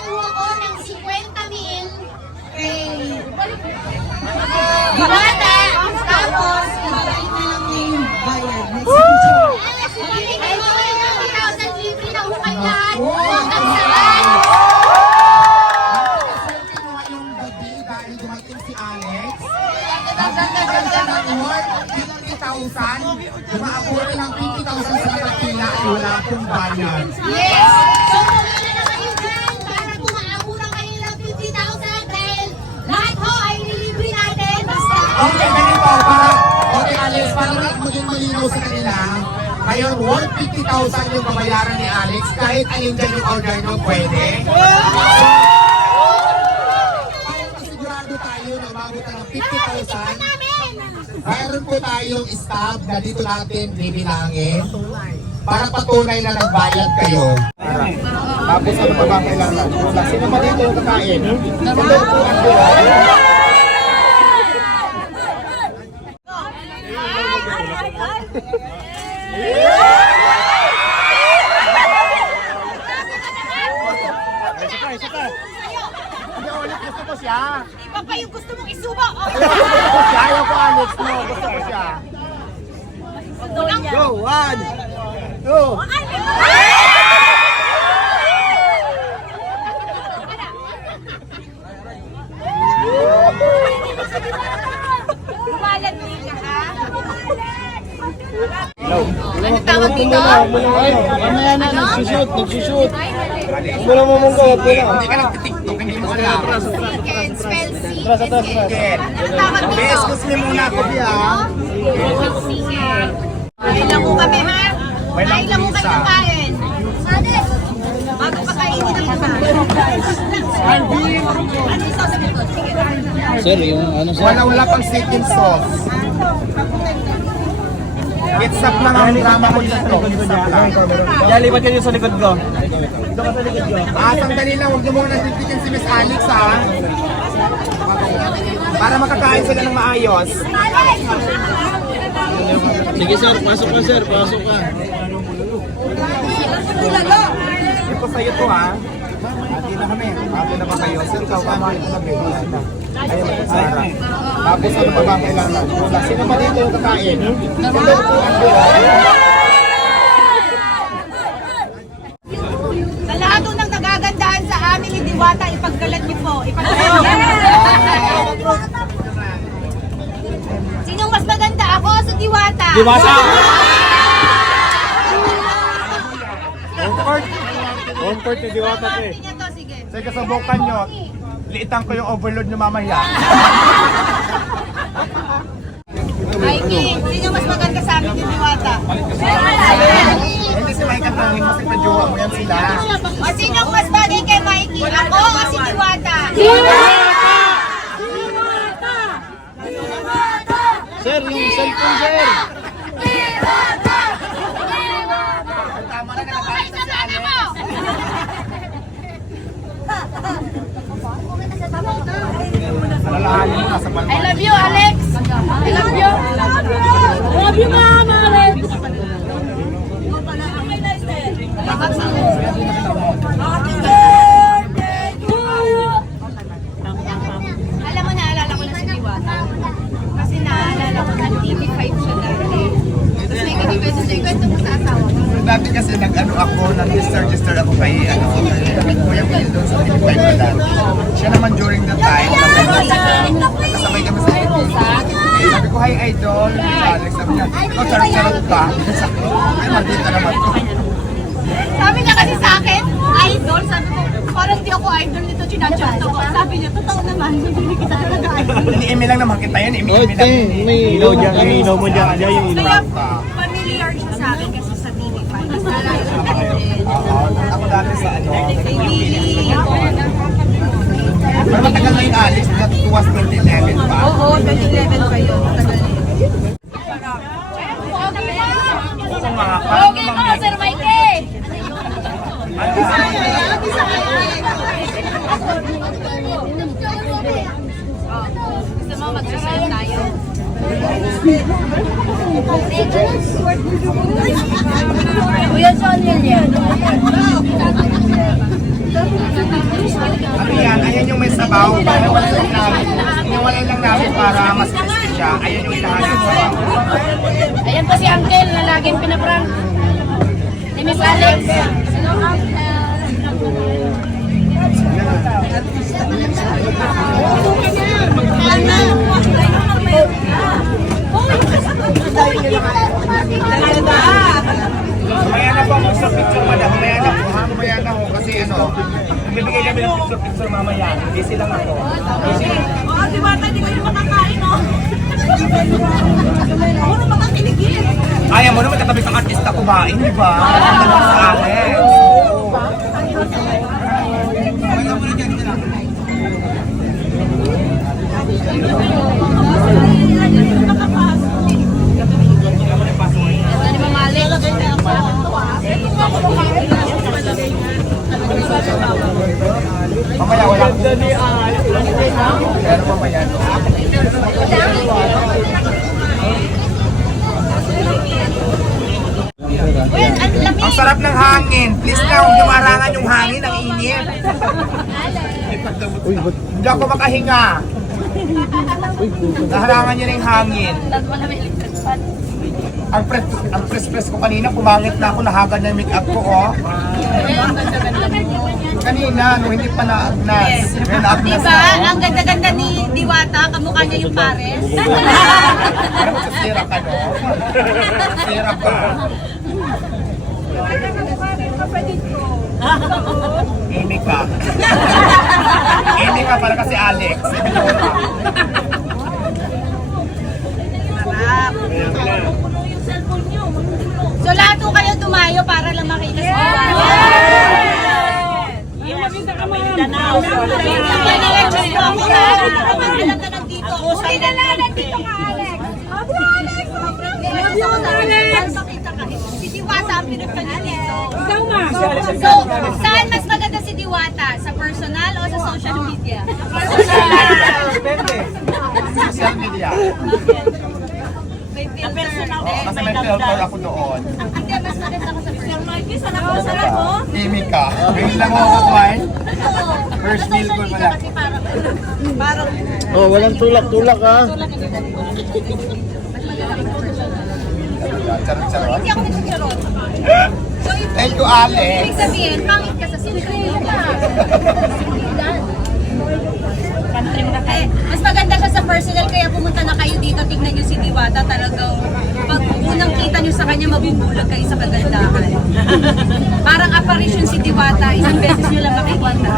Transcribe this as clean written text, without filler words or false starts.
kukuha ko ng 50,000 kay Diwata. Tapos, ibalik na lang yung bayad. Ibigay ko yung 1,000 libre na hukay lahat. Hanggang sa Yung gabi dahil dumating si Alex. Nagdagdagan siya ng award, 50,000. Umaabot ng 50,000 sa kapila ay wala akong bayad. yes! So, kumila na kayo dyan para kumaaburan kayo ng 50,000 dahil lahat ho ay nilibre natin. Basta, Okay, ganito. Okay, Alex, para maging malinaw sa kanila, ngayon, 150,000 yung babayaran ni Alex. Kahit alin dyan yung order nyo, pwede. Para masigurado tayo na umabot na ng 50,000, namin! mayroon po tayong staff na dito natin bibilangin para patunay na nagbayad kayo. Tapos ano pa ba kailangan? Sino pa dito yung kakain? Hindi ulit, gusto ko siya. Iba pa yung gusto mong isubo! Ayaw ko Alex, no, gusto ko siya. Go, 1, 2. Lumalan din ka, ha? Ano tawag dito? Mamaya na, nagsushoot. Mula mo mong gawag ko na. Hindi ka nag-tiktok, hindi mo alam. Chicken, spell C. Chicken. Ano tawag dito? Excuse me muna ako, Bia. Kain lang po kami, ha? May Kain lang po kayo langkisa. ng kain. Bago pa kainin ang iba. Ano yung sauce nito? Sige. Sir, yung ano sir? Wala pang chicken sauce. Ketchup lang ang drama ko dito. Ketchup lang. Lipat kayo sa likod ko. Sandali lang, huwag niyo muna titikin si Miss Alex, ha? Para makakain sila ng maayos. Sige sir, pasok ka sir, pasok ka. Hindi po sa'yo to, ha? Ati na kami. Ati na ba kayo? Sir, ikaw, kamahin ko na, baby. Ayun, Sarah. Tapos ano pa ba kailangan? Sino pa dito yung kakain? Hello po, Sa lahat ng nagagandahan sa amin ni Diwata, ipagkalat niyo po. Ipagkalat niyo. Sinong mas maganda? Ako o sa Diwata? Diwata! Comfort ni Diwata to eh. Niya to, sige. Sa kasabukan nyo, liitan ko yung overload nyo mamaya. Mikey, sino mas maganda sa amin ni Diwata? Hindi si Mike Katangin, mas ipadyowa mo yan sila. O sinong mas bagay kay Mikey? Ako o si Diwata? Sir, yung cellphone sir. Tama na Okay, sa plano mo! Alalahanin mo nasa I palma. love you, Alex! I love you! I love you, Mama, Alex! Alam mo, naalala ko na si Diwata. Kasi naalala ko na TV5 siya dati. Tapos may kinikwento siya. Kwento mo sa asawa ko. Dati kasi nag-ano ako, nag-register ako kay Kuya Will doon sa TV5 ko dati. Siya naman during the time, kasabay kami sa TV. Sabi ko, hi idol, Alex, sabi niya, ikaw charot-charot ka. Sabi ko, ay maldita naman to. Sabi niya kasi sa akin, idol. Sabi ko, parang di ako idol nito, chinachat ako. Sabi niya, totoo naman, hindi kita talaga idol. Ini-email lang naman kita yan, Oh, email lang. may ilaw dyan, may ilaw mo dyan. Dyan yung ilaw. Kaya familiar siya sa akin kasi sa TV5. Mas nalala ko na din. Ako dati sa ano, Kay Lily. pero matagal na yung Alex, that was 2011 pa. Oo, 2011 pa yun. Matagal na yun. Okay ka, Sir Mikey! Gusto mo mag-serve tayo? Kuya John yan yan. kalabaw, iniwalay lang namin para mas crispy siya. Ayun yung hinahanap ko. Ayan po si Uncle na laging pinaprank. Si Miss Alex. Mamaya na po ang picture madam. Mamaya na po ha. Mamaya na ho. Kasi ano, bibigay kami ng picture mamaya. Busy lang ako. Di ba? Hindi ko yung makakain, no? Puro makakiligil. Ayaw mo naman katabi kang artista kumain, di ba? Sa akin. Ano ni Mama Alex? Mamaya wala. Pero mamaya no. Uy, ang lamig. Ang sarap ng hangin. Please na, huwag niyo marangan yung hangin. Ang init. Hindi ako makahinga. Naharangan niyo na yung hangin. Wala may electric fan. Ang press ko kanina, pumangit na ako, nahagad na yung make-up ko, oh. Kanina, no, hindi pa na-agnas. Ngayon, na-agnas Diba? na, oh. Ang ganda-ganda ni Diwata, kamukha niya yung pares. Ano mo sira ka, no? Sira ka. Amy ka. Amy ka para kasi Alex. So lahat po kayo tumayo para lang makita si Diwata. Makita ka mga Danao. Alam ka nandito. Hindi na lang nandito ka, Alex. Makita ka. Si Diwata ang pinagka niya dito. Ikaw nga. So, saan mas maganda si Diwata? Sa personal o sa social media? Social media. May filter. Kasi may filter ako doon. Hindi, mas maganda ko sa personal. Amy ka. Ngayon lang ako kumain. First meal ko pala. Kasi parang Oh, walang tulak-tulak ha. Charot-charot. hindi ako nagsicharot. So, Thank you, Alex. ibig sabihin, pangit ka sa sinigla. Eh, mas maganda siya sa personal, kaya pumunta na kayo dito, tignan nyo si Diwata, talagang pag unang kita nyo sa kanya, mabubulag kayo sa kagandahan. Parang apparition si Diwata, isang beses nyo lang makikita.